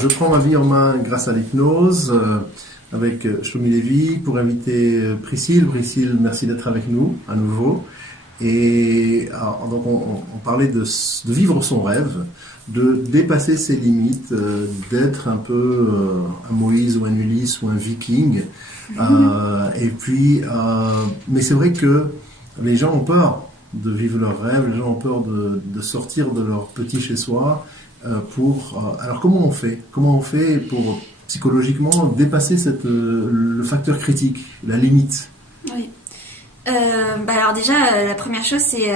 je prends ma vie en main grâce à l'hypnose avec Shlomi Lévy pour inviter Priscille. Priscille, merci d'être avec nous à nouveau. Et alors, donc on parlait de vivre son rêve, de dépasser ses limites, d'être un peu un Moïse ou un Ulysse ou un Viking. Et puis, mais c'est vrai que les gens ont peur de vivre leurs rêves, les gens ont peur de sortir de leur petit chez-soi. Alors comment on fait? Comment on fait pour psychologiquement dépasser le facteur critique, la limite? Oui. Alors déjà, la première chose, c'est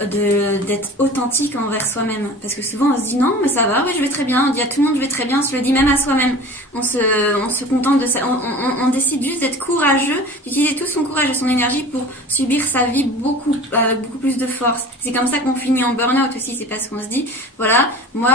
d'être authentique envers soi-même. Parce que souvent, on se dit non, mais ça va, oui, je vais très bien. On dit à tout le monde, je vais très bien. On se le dit même à soi-même. On se contente de ça. On décide juste d'être courageux, d'utiliser tout son courage et son énergie pour subir sa vie beaucoup plus de force. C'est comme ça qu'on finit en burn-out aussi. C'est parce qu'on se dit, voilà, moi,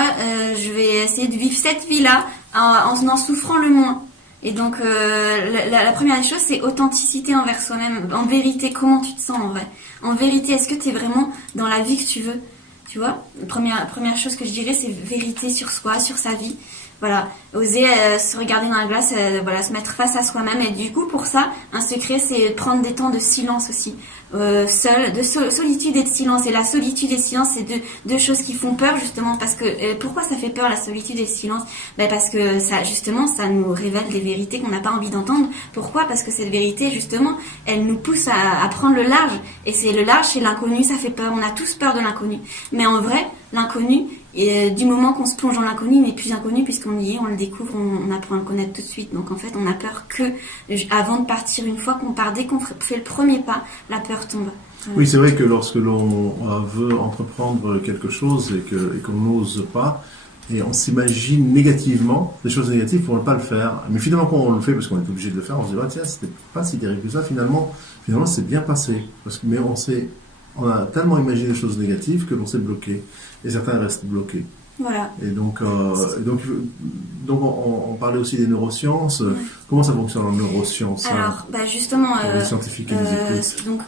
je vais essayer de vivre cette vie-là en souffrant le moins. Et donc, la première des choses, c'est authenticité envers soi-même. En vérité, comment tu te sens en vrai? En vérité, est-ce que tu es vraiment dans la vie que tu veux? Tu vois, la première chose que je dirais, c'est vérité sur soi, sur sa vie. Voilà, oser se regarder dans la glace, se mettre face à soi-même. Et du coup, pour ça, un secret, c'est prendre des temps de silence aussi. Seul, de solitude et de silence. Et la solitude et le silence, c'est deux choses qui font peur, justement. Parce que pourquoi ça fait peur, la solitude et le silence? Parce que ça nous révèle des vérités qu'on n'a pas envie d'entendre. Pourquoi? Parce que cette vérité, justement, elle nous pousse à prendre le large. Et c'est le large, c'est l'inconnu, ça fait peur. On a tous peur de l'inconnu. Mais en vrai, l'inconnu, et du moment qu'on se plonge dans l'inconnu, il n'est plus inconnu puisqu'on y est, on le découvre, on apprend à le connaître tout de suite. Donc en fait, on a peur que avant de partir, une fois qu'on part, dès qu'on fait le premier pas, la peur tombe. Oui, c'est vrai que lorsque l'on veut entreprendre quelque chose et qu'on n'ose pas, et on s'imagine négativement des choses négatives pour ne pas le faire. Mais finalement, quand on le fait, parce qu'on est obligé de le faire, on se dit, tiens, c'était pas si terrible que ça. Finalement, c'est bien passé. Mais on a tellement imaginé des choses négatives que l'on s'est bloqué. Et certains restent bloqués. Voilà. Et donc on parlait aussi des neurosciences. Ouais. Comment ça fonctionne en neurosciences? Alors, justement, les scientifiques qui nous écoutent. Donc,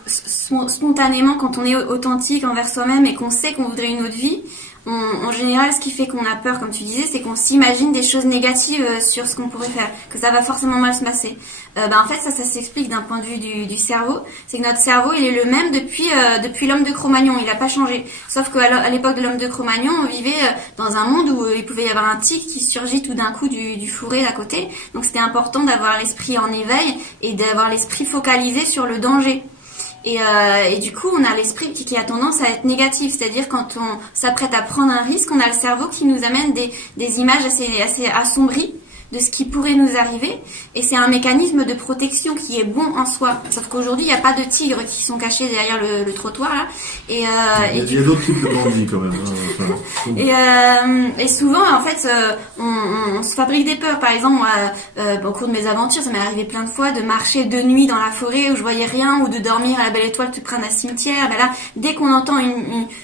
spontanément, quand on est authentique envers soi-même et qu'on sait qu'on voudrait une autre vie, en général, ce qui fait qu'on a peur, comme tu disais, c'est qu'on s'imagine des choses négatives sur ce qu'on pourrait faire, que ça va forcément mal se passer. En fait, ça s'explique d'un point de vue du cerveau. C'est que notre cerveau, il est le même depuis l'homme de Cro-Magnon. Il n'a pas changé. Sauf qu'à l'époque de l'homme de Cro-Magnon, on vivait dans un monde où il pouvait y avoir un tic qui surgit tout d'un coup du fourré à côté. Donc, c'était important d'avoir l'esprit en éveil et d'avoir l'esprit focalisé sur le danger. Et du coup, on a l'esprit qui a tendance à être négatif, c'est-à-dire quand on s'apprête à prendre un risque, on a le cerveau qui nous amène des images assez assombries de ce qui pourrait nous arriver, et c'est un mécanisme de protection qui est bon en soi. Sauf qu'aujourd'hui, il n'y a pas de tigres qui sont cachés derrière le trottoir là. Il y a d'autres types de bandits quand même. Et souvent, en fait, on se fabrique des peurs. Par exemple, moi, au cours de mes aventures, ça m'est arrivé plein de fois de marcher de nuit dans la forêt où je voyais rien, ou de dormir à la belle étoile tout près d'un cimetière. Là, dès qu'on entend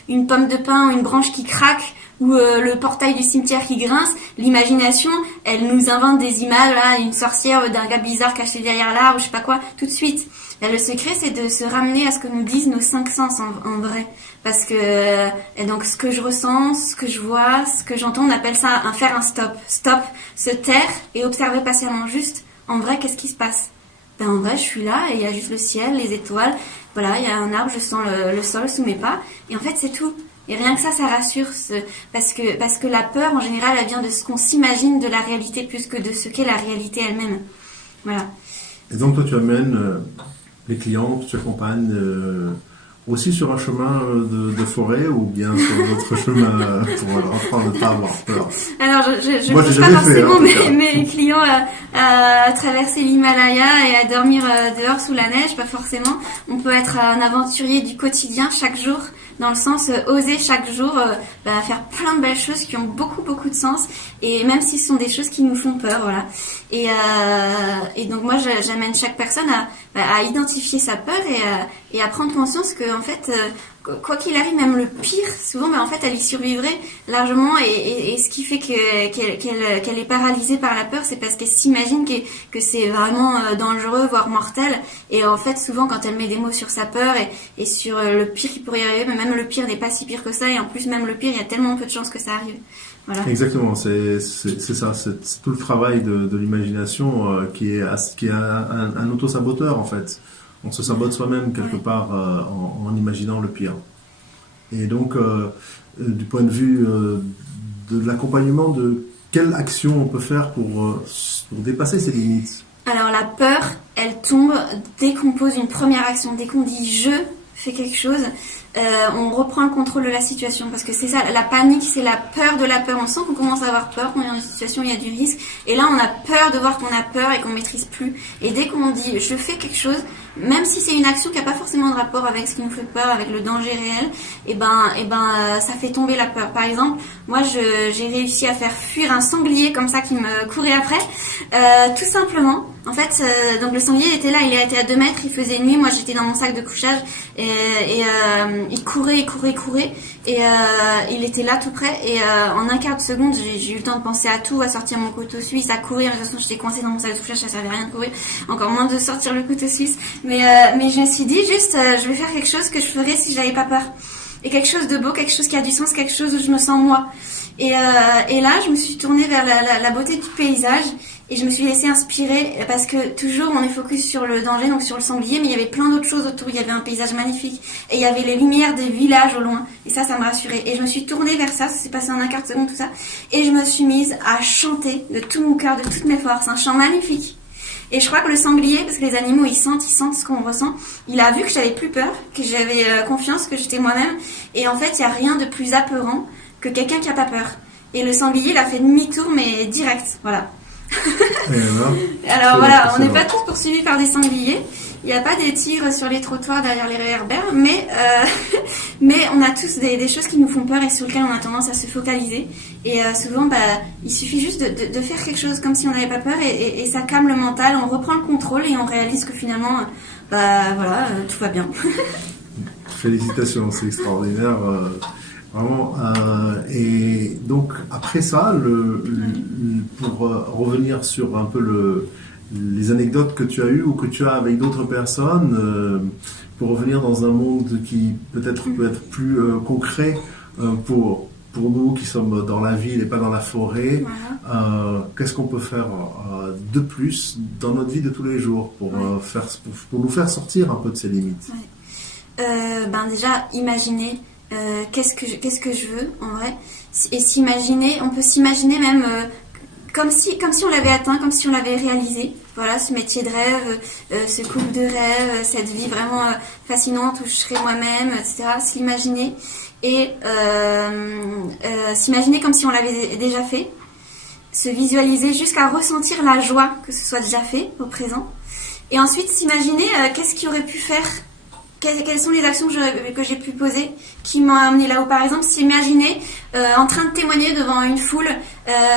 une pomme de pin ou une branche qui craque, ou le portail du cimetière qui grince, l'imagination, elle nous invente des images, là, une sorcière, d'un gars bizarre caché derrière l'arbre, je sais pas quoi, tout de suite. Là, le secret, c'est de se ramener à ce que nous disent nos 5 sens en vrai. Parce que, et donc, ce que je ressens, ce que je vois, ce que j'entends, on appelle ça faire un stop. Stop, se taire et observer patiemment juste, en vrai, qu'est-ce qui se passe? En vrai, je suis là et il y a juste le ciel, les étoiles, voilà, il y a un arbre, je sens le sol sous mes pas, et en fait, c'est tout. Et rien que ça rassure, parce que la peur, en général, elle vient de ce qu'on s'imagine de la réalité plus que de ce qu'est la réalité elle-même. Voilà. Et donc, toi, tu amènes les clients, tu accompagnes aussi sur un chemin de forêt ou bien sur d'autres chemins pour apprendre à ne pas avoir peur? Alors, je ne pousse pas forcément mes clients à traverser l'Himalaya et à dormir dehors sous la neige, pas forcément. On peut être un aventurier du quotidien chaque jour, dans le sens oser chaque jour faire plein de belles choses qui ont beaucoup de sens, et même si ce sont des choses qui nous font peur, voilà. Et donc moi j'amène chaque personne à identifier sa peur et à prendre conscience que en fait quoi qu'il arrive, même le pire, souvent, en fait, elle y survivrait largement. Et ce qui fait qu'elle est paralysée par la peur, c'est parce qu'elle s'imagine que c'est vraiment dangereux, voire mortel. Et en fait, souvent, quand elle met des mots sur sa peur et sur le pire qui pourrait y arriver, mais même le pire n'est pas si pire que ça. Et en plus, même le pire, il y a tellement peu de chances que ça arrive. Voilà. Exactement, c'est ça, c'est tout le travail de l'imagination qui est un auto-saboteur en fait. On se sabote soi-même quelque part en imaginant le pire. Et donc, du point de vue de l'accompagnement, de quelle action on peut faire pour dépasser ces limites? Alors la peur, elle tombe dès qu'on pose une première action, dès qu'on dit je fais quelque chose. On reprend le contrôle de la situation parce que c'est ça, la panique, c'est la peur de la peur. On sent qu'on commence à avoir peur, qu'on est dans une situation où il y a du risque, et là on a peur de voir qu'on a peur et qu'on maîtrise plus. Et dès qu'on dit je fais quelque chose, même si c'est une action qui n'a pas forcément de rapport avec ce qui nous fait peur, avec le danger réel, ça fait tomber la peur. Par exemple, moi j'ai réussi à faire fuir un sanglier comme ça qui me courait après, tout simplement. En fait, donc le sanglier était là, il était à 2 mètres, il faisait nuit, moi j'étais dans mon sac de couchage et il courait, et il était là tout près, et en un quart de seconde j'ai eu le temps de penser à tout, à sortir mon couteau suisse, à courir. De toute façon j'étais coincée dans mon sac de couchage, ça servait à rien de courir, encore moins de sortir le couteau suisse, mais je me suis dit juste je vais faire quelque chose que je ferais si j'avais pas peur, et quelque chose de beau, quelque chose qui a du sens, quelque chose où je me sens moi. Et là je me suis tournée vers la beauté du paysage. Et je me suis laissée inspirer parce que toujours on est focus sur le danger, donc sur le sanglier, mais il y avait plein d'autres choses autour. Il y avait un paysage magnifique et il y avait les lumières des villages au loin. Et ça me rassurait. Et je me suis tournée vers ça s'est passé en un quart de seconde tout ça. Et je me suis mise à chanter de tout mon cœur, de toutes mes forces. Un chant magnifique. Et je crois que le sanglier, parce que les animaux ils sentent ce qu'on ressent, il a vu que j'avais plus peur, que j'avais confiance, que j'étais moi-même. Et en fait il n'y a rien de plus apeurant que quelqu'un qui n'a pas peur. Et le sanglier il a fait demi-tour mais direct, voilà. Alors voilà, on n'est pas tous poursuivis par des sangliers. Il n'y a pas des tirs sur les trottoirs derrière les réverbères, mais on a tous des choses qui nous font peur et sur lesquelles on a tendance à se focaliser. Et souvent, il suffit juste de faire quelque chose comme si on n'avait pas peur, et ça calme le mental, on reprend le contrôle et on réalise que finalement, tout va bien. Félicitations, c'est extraordinaire. Vraiment, et donc après ça, pour revenir sur un peu les anecdotes que tu as eues ou que tu as avec d'autres personnes, pour revenir dans un monde qui peut-être peut être plus concret pour nous qui sommes dans la ville et pas dans la forêt, qu'est-ce qu'on peut faire de plus dans notre vie de tous les jours pour nous faire sortir un peu de ces limites? Déjà, imaginer. Qu'est-ce que je veux en vrai, et on peut s'imaginer même comme si on l'avait atteint, comme si on l'avait réalisé. Voilà, ce métier de rêve, ce couple de rêve, cette vie vraiment fascinante où je serai moi-même, etc. S'imaginer et s'imaginer comme si on l'avait déjà fait, se visualiser jusqu'à ressentir la joie que ce soit déjà fait au présent, et ensuite s'imaginer qu'est-ce qui aurait pu faire. Quelles sont les actions que j'ai pu poser qui m'ont amené là-haut? Par exemple, s'imaginer en train de témoigner devant une foule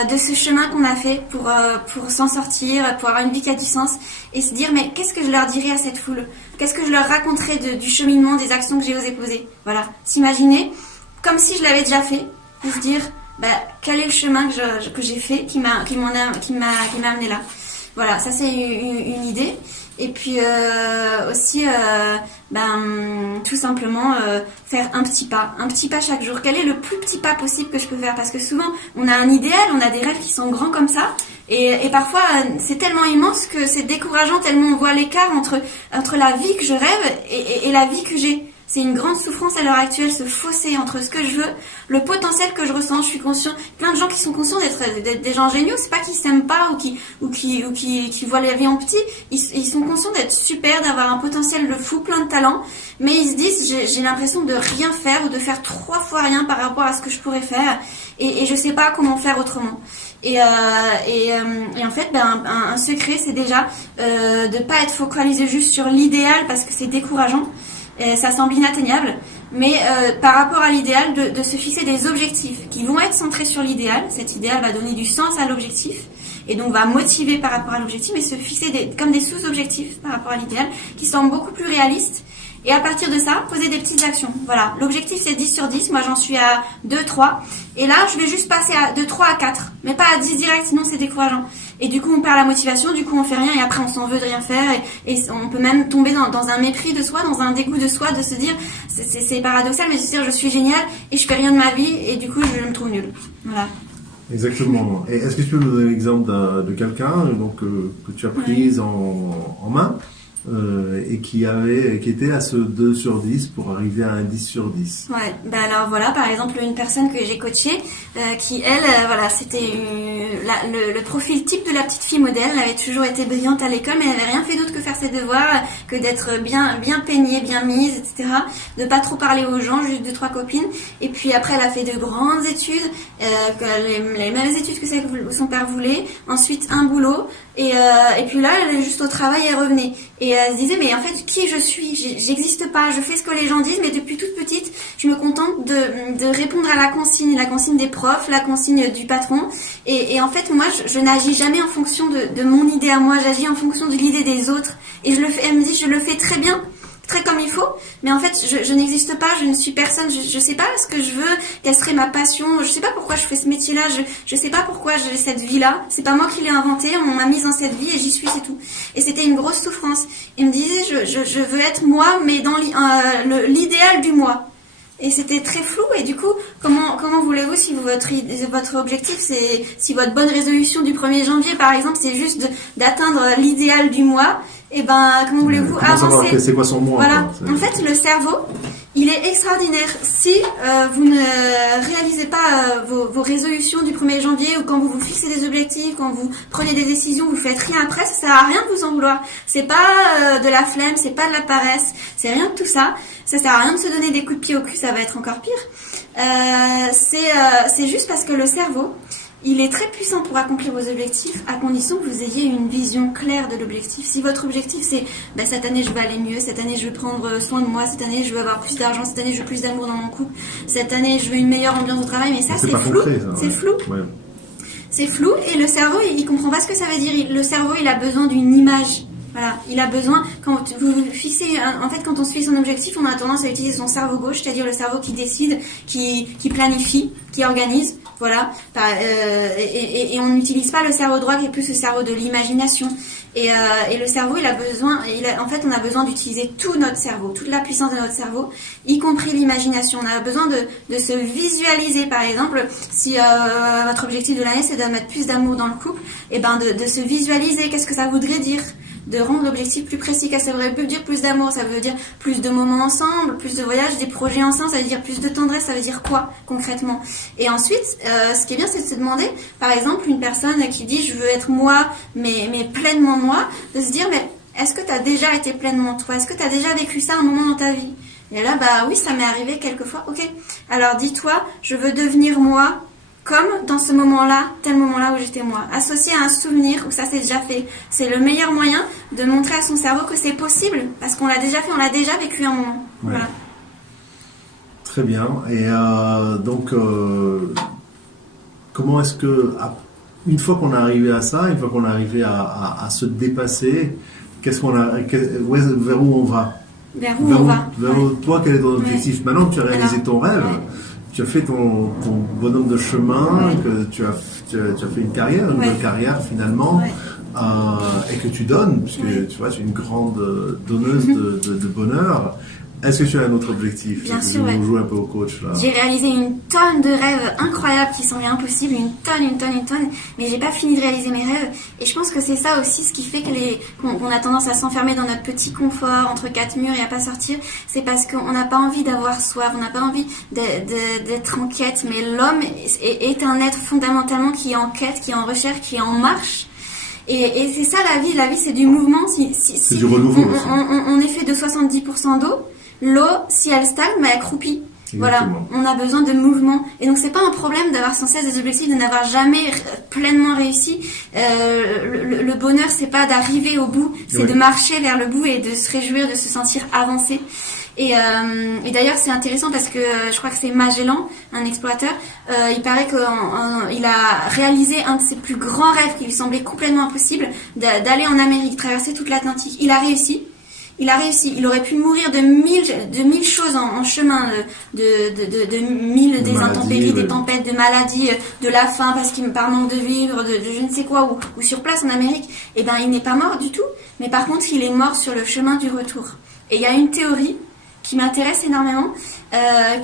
de ce chemin qu'on a fait pour s'en sortir, pour avoir une vie qui a du sens, et se dire mais qu'est-ce que je leur dirais à cette foule? Qu'est-ce que je leur raconterais du cheminement, des actions que j'ai osé poser? Voilà, s'imaginer comme si je l'avais déjà fait, et se dire quel est le chemin que j'ai fait qui m'a amené là. Voilà, ça c'est une idée. Et puis aussi, tout simplement faire un petit pas chaque jour. Quel est le plus petit pas possible que je peux faire? Parce que souvent, on a un idéal, on a des rêves qui sont grands comme ça, et parfois c'est tellement immense que c'est décourageant, tellement on voit l'écart entre la vie que je rêve et la vie que j'ai. C'est une grande souffrance à l'heure actuelle, ce fossé entre ce que je veux, le potentiel que je ressens. Je suis conscient, plein de gens qui sont conscients d'être des gens géniaux, c'est pas qu'ils s'aiment pas ou qui voient la vie en petit, ils sont conscients d'être super, d'avoir un potentiel de fou, plein de talents, mais ils se disent j'ai l'impression de rien faire ou de faire 3 fois rien par rapport à ce que je pourrais faire, et je sais pas comment faire autrement. Et en fait, un secret, c'est déjà de pas être focalisé juste sur l'idéal parce que c'est décourageant. Ça semble inatteignable, mais par rapport à l'idéal, de se fixer des objectifs qui vont être centrés sur l'idéal. Cet idéal va donner du sens à l'objectif et donc va motiver par rapport à l'objectif, mais se fixer comme des sous-objectifs par rapport à l'idéal qui semblent beaucoup plus réalistes Et à partir de ça, poser des petites actions. Voilà. L'objectif, c'est 10 sur 10. Moi, j'en suis à 2, 3. Et là, je vais juste passer de 3 à 4. Mais pas à 10 direct, sinon c'est décourageant. Et du coup, on perd la motivation, du coup, on fait rien et après, on s'en veut de rien faire. Et on peut même tomber dans un mépris de soi, dans un dégoût de soi, de se dire, c'est paradoxal, mais de se dire, je suis génial et je fais rien de ma vie et du coup, je me trouve nulle. Voilà. Exactement. Et est-ce que tu peux nous donner l'exemple de quelqu'un donc, que tu as prise en main et qui était à ce 2 sur 10 pour arriver à un 10 sur 10? Ouais, bah alors voilà, par exemple, une personne que j'ai coachée qui, elle, voilà, c'était le profil type de la petite fille modèle. Elle avait toujours été brillante à l'école, mais elle n'avait rien fait d'autre que faire ses devoirs, que d'être bien peignée, bien mise, etc. De pas trop parler aux gens, juste 2-3 copines. Et puis après, elle a fait de grandes études, les mêmes études que celles que son père voulait. Ensuite, un boulot. Et puis là, elle est juste au travail, elle revenait. Et elle se disait, mais en fait, qui je suis? J'existe pas, je fais ce que les gens disent, mais depuis toute petite, je me contente de répondre à la consigne des profs, la consigne du patron. Et en fait, moi, je n'agis jamais en fonction de mon idée à moi, j'agis en fonction de l'idée des autres. Et elle me dit, je le fais très bien, très comme il faut, mais en fait je n'existe pas, je ne suis personne, je sais pas ce que je veux, quelle serait ma passion, je sais pas pourquoi je fais ce métier-là, je sais pas pourquoi j'ai cette vie-là, c'est pas moi qui l'ai inventée, on m'a mise dans cette vie et j'y suis, c'est tout. Et c'était une grosse souffrance. Il me disait je veux être moi, mais dans l'idéal du moi. Et c'était très flou, et du coup, comment voulez-vous, si votre objectif, si votre bonne résolution du 1er janvier, par exemple, c'est juste d'atteindre l'idéal du mois, et ben, comment voulez-vous avancer? C'est quoi son moi? Voilà. En fait, le cerveau, il est extraordinaire. Si vous ne réalisez pas vos résolutions du 1er janvier, ou quand vous vous fixez des objectifs, quand vous prenez des décisions, vous faites rien après, ça sert à rien de vous en vouloir. C'est pas de la flemme, c'est pas de la paresse, c'est rien de tout ça. Ça sert à rien de se donner des coups de pied au cul, ça va être encore pire. C'est juste parce que le cerveau, il est très puissant pour accomplir vos objectifs, à condition que vous ayez une vision claire de l'objectif. Si votre objectif c'est cette année je veux aller mieux, cette année je veux prendre soin de moi, cette année je veux avoir plus d'argent, cette année je veux plus d'amour dans mon couple, cette année je veux une meilleure ambiance au travail, mais ça c'est flou. Concret, ça, c'est flou. Ouais. C'est flou, et le cerveau il comprend pas ce que ça veut dire. Le cerveau il a besoin d'une image. Voilà, il a besoin, quand vous fixez, en fait, quand on se fixe son objectif, on a tendance à utiliser son cerveau gauche, c'est-à-dire le cerveau qui décide, qui planifie, qui organise, voilà, et on n'utilise pas le cerveau droit qui est plus le cerveau de l'imagination. Et le cerveau, il a besoin, en fait, on a besoin d'utiliser tout notre cerveau, toute la puissance de notre cerveau, y compris l'imagination. On a besoin de se visualiser, par exemple, si votre objectif de l'année, c'est de mettre plus d'amour dans le couple, et ben de se visualiser, qu'est-ce que ça voudrait dire? De rendre l'objectif plus précis, ça veut dire plus d'amour, ça veut dire plus de moments ensemble, plus de voyages, des projets ensemble, ça veut dire plus de tendresse, ça veut dire quoi concrètement? Et ensuite, ce qui est bien, c'est de se demander, par exemple, une personne qui dit je veux être moi, mais pleinement moi, de se dire mais est-ce que tu as déjà été pleinement toi? Est-ce que tu as déjà vécu ça un moment dans ta vie? Et là, bah oui, ça m'est arrivé quelquefois. Ok, alors dis-toi, je veux devenir moi, comme dans ce moment-là, tel moment-là où j'étais moi. Associé à un souvenir où ça s'est déjà fait. C'est le meilleur moyen de montrer à son cerveau que c'est possible, parce qu'on l'a déjà fait, on l'a déjà vécu un moment. Ouais. Voilà. Très bien. Et donc, comment est-ce que, une fois qu'on est arrivé à ça, une fois qu'on est arrivé à se dépasser, vers où on va? Vers où on va. Toi, quel est ton objectif? Maintenant que tu as réalisé ton rêve, tu as fait ton bonhomme de chemin, que tu as fait une carrière, une bonne carrière finalement, et que tu donnes, puisque tu vois, tu es une grande donneuse de bonheur. Est-ce que tu as un autre objectif? Bien sûr, on joue un peu au coach là. J'ai réalisé une tonne de rêves incroyables qui semblaient impossibles, une tonne, mais j'ai pas fini de réaliser mes rêves. Et je pense que c'est ça aussi ce qui fait qu'on a tendance à s'enfermer dans notre petit confort entre quatre murs et à pas sortir. C'est parce qu'on n'a pas envie d'avoir soif, on n'a pas envie d'être en quête. Mais l'homme est un être fondamentalement qui est en quête, qui est en recherche, qui est en marche. Et c'est ça la vie. La vie, c'est du mouvement. C'est du renouveau. On est fait de 70% d'eau. L'eau, si elle stagne, elle croupit. Voilà, on a besoin de mouvement. Et donc, c'est pas un problème d'avoir sans cesse des objectifs, de n'avoir jamais pleinement réussi. Le bonheur, c'est pas d'arriver au bout, c'est de marcher vers le bout et de se réjouir, de se sentir avancé. Et d'ailleurs, c'est intéressant parce que je crois que c'est Magellan, un explorateur. Il paraît qu'il a réalisé un de ses plus grands rêves qui lui semblait complètement impossible, d'aller en Amérique, traverser toute l'Atlantique. Il a réussi. Il a réussi. Il aurait pu mourir de mille choses en chemin, de mille des intempéries, des tempêtes, de maladies, de la faim parce qu'il par manque de vivre, de je ne sais quoi, ou sur place en Amérique. Eh ben, il n'est pas mort du tout. Mais par contre, il est mort sur le chemin du retour. Et il y a une théorie qui m'intéresse énormément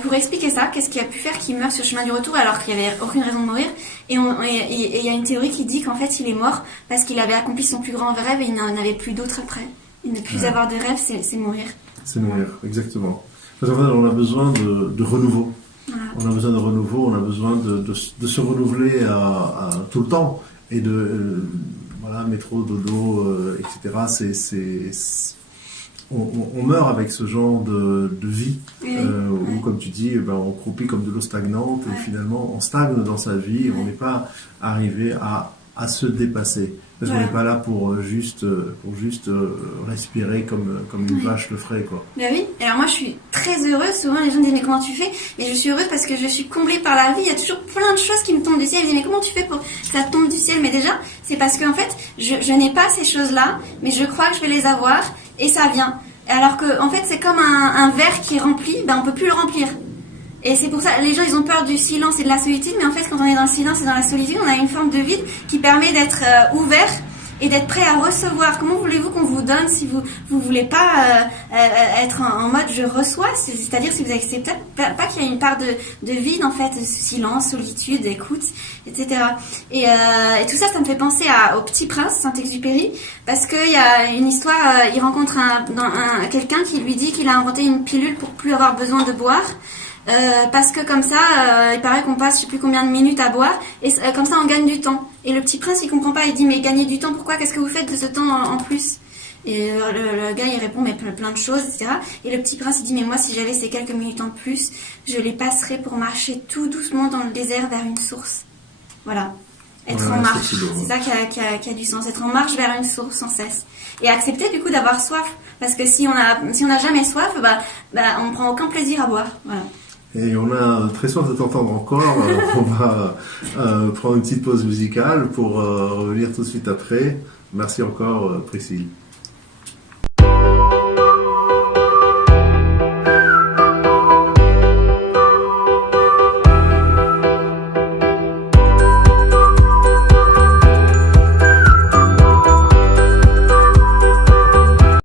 pour expliquer ça. Qu'est-ce qui a pu faire qu'il meure sur le chemin du retour alors qu'il n'y avait aucune raison de mourir. Et il y a une théorie qui dit qu'en fait, il est mort parce qu'il avait accompli son plus grand rêve et il n'en avait plus d'autres après. Et ne plus avoir de rêve, c'est mourir. C'est mourir, exactement. Parce qu'en fait, on a besoin de renouveau. Voilà. On a besoin de renouveau, on a besoin de se renouveler à tout le temps. Et voilà, métro, dodo, etc. On meurt avec ce genre de vie, où, comme tu dis, on croupit comme de l'eau stagnante, et finalement, on stagne dans sa vie, et on n'est pas arrivé à se dépasser. Parce qu'on n'est pas là pour juste respirer comme une vache le ferait, quoi. Ben oui, alors moi je suis très heureuse. Souvent les gens disent mais comment tu fais? Et je suis heureuse parce que je suis comblée par la vie. Il y a toujours plein de choses qui me tombent du ciel. Ils disent mais comment tu fais pour que ça tombe du ciel? Mais déjà, c'est parce qu'en fait, je n'ai pas ces choses-là, mais je crois que je vais les avoir et ça vient. Alors que en fait c'est comme un verre qui est rempli, on peut plus le remplir. Et c'est pour ça, les gens ils ont peur du silence et de la solitude, mais en fait quand on est dans le silence et dans la solitude, on a une forme de vide qui permet d'être ouvert et d'être prêt à recevoir. Comment voulez-vous qu'on vous donne si vous voulez pas être en mode je reçois, c'est-à-dire si vous acceptez pas qu'il y a une part de vide en fait, de silence, solitude, écoute, etc. Et tout ça me fait penser au Petit Prince, Saint-Exupéry, parce qu'il y a une histoire, il rencontre quelqu'un qui lui dit qu'il a inventé une pilule pour plus avoir besoin de boire. Parce que comme ça, il paraît qu'on passe je sais plus combien de minutes à boire et comme ça on gagne du temps. Et le Petit Prince il comprend pas, il dit mais gagner du temps pourquoi, qu'est-ce que vous faites de ce temps en plus? Et le gars il répond mais plein de choses, etc. Et le Petit Prince il dit mais moi si j'avais ces quelques minutes en plus, je les passerais pour marcher tout doucement dans le désert vers une source. Voilà. Être en marche, c'est ça qui a du sens, être en marche vers une source sans cesse. Et accepter du coup d'avoir soif, parce que si on a jamais soif, on prend aucun plaisir à boire. Voilà. Et on a très soif de t'entendre encore. On va prendre une petite pause musicale pour revenir tout de suite après. Merci encore, Priscille.